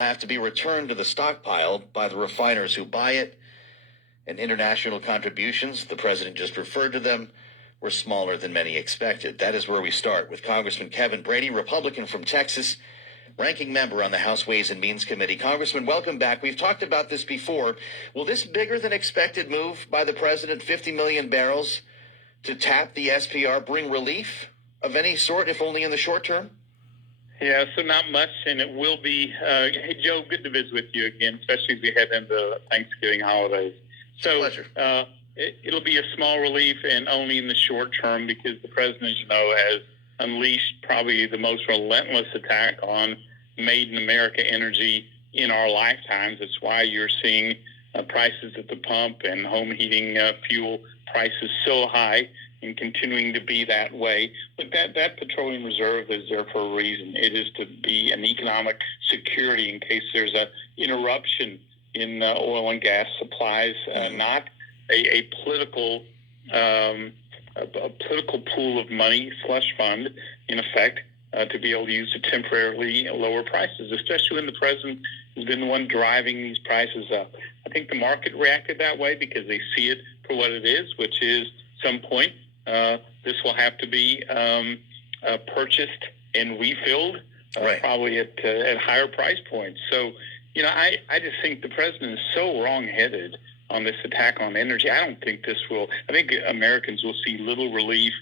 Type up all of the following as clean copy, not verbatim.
have to be returned to the stockpile by the refiners who buy it, and international contributions, the president just referred to them, were smaller than many expected. That is where we start with Congressman Kevin Brady, Republican from Texas, ranking member on the House Ways and Means Committee. Congressman, welcome back. We've talked about this before. Will this bigger than expected move by the president, 50 million barrels to tap the SPR, bring relief of any sort, if only in the short term? Yeah, so not much, and it will be. Hey, Joe, good to visit with you again, especially as we head into Thanksgiving holidays. So Pleasure. It'll be a small relief, and only in the short term, because the president, as you know, has unleashed probably the most relentless attack on made in America energy in our lifetimes. That's why you're seeing prices at the pump and home heating fuel prices so high and continuing to be that way. But that petroleum reserve is there for a reason. It is to be an economic security in case there's a interruption in oil and gas supplies, not a political pool of money, slush fund, in effect, to be able to use to temporarily lower prices, especially when the president has been the one driving these prices up. I think the market reacted that way because they see it for what it is, which is some point this will have to be purchased and refilled, Right. probably at higher price points. So, I just think the president is so wrong-headed on this attack on energy. I don't think I think Americans will see little relief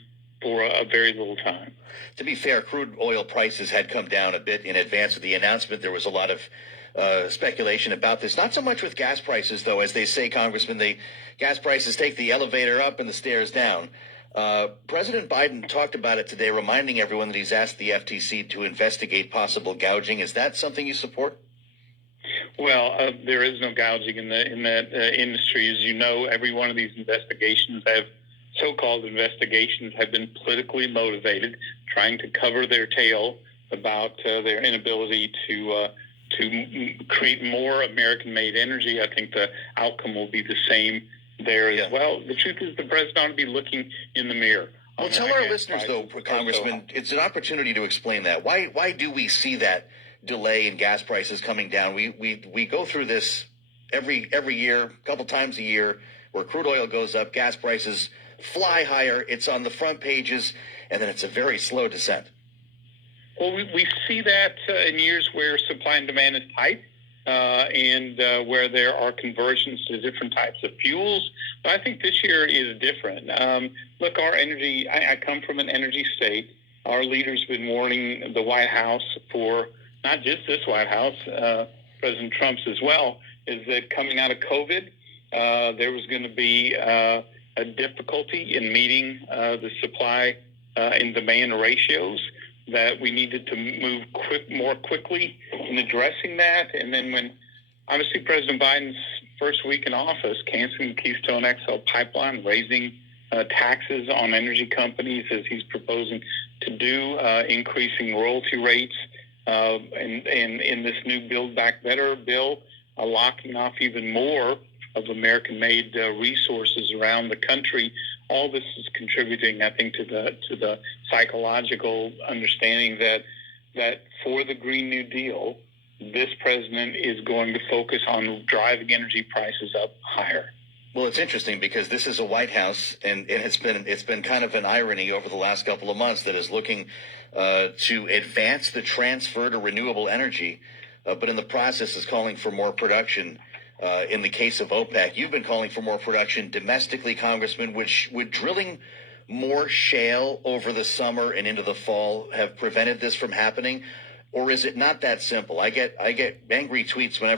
for a very little time. To be fair, crude oil prices had come down a bit in advance of the announcement. There was a lot of speculation about this. Not so much with gas prices, though. As they say, Congressman, the gas prices take the elevator up and the stairs down. President Biden talked about it today, reminding everyone that he's asked the FTC to investigate possible gouging. Is that something you support? Well, there is no gouging in that industry. As you know, every one of these so-called investigations have been politically motivated, trying to cover their tail about their inability to create more American-made energy. I think the outcome will be the same there as well. The truth is the president ought to be looking in the mirror. Well, tell our listeners, though, Congressman, it's an opportunity to explain that. Why do we see that delay in gas prices coming down? We go through this every year, a couple times a year, where crude oil goes up, gas prices fly higher. It's on the front pages, and then it's a very slow descent. Well, we see that in years where supply and demand is tight, and where there are conversions to different types of fuels. But I think this year is different. Look, our energy, I come from an energy state. Our leaders have been warning the White House for, not just this White House, President Trump's as well, is that coming out of COVID, there was going to be a difficulty in meeting the supply and demand ratios, that we needed to move more quickly in addressing that. And then when, obviously, President Biden's first week in office, canceling the Keystone XL pipeline, raising taxes on energy companies as he's proposing to do, increasing royalty rates, and in this new Build Back Better bill, locking off even more of American-made resources around the country. All this is contributing, I think, to the psychological understanding that for the Green New Deal, this president is going to focus on driving energy prices up higher. Well, it's interesting because this is a White House, and it's been kind of an irony over the last couple of months that is looking to advance the transfer to renewable energy, but in the process is calling for more production. In the case of OPEC, you've been calling for more production domestically, Congressman. Would drilling more shale over the summer and into the fall have prevented this from happening? Or is it not that simple? I get angry tweets whenever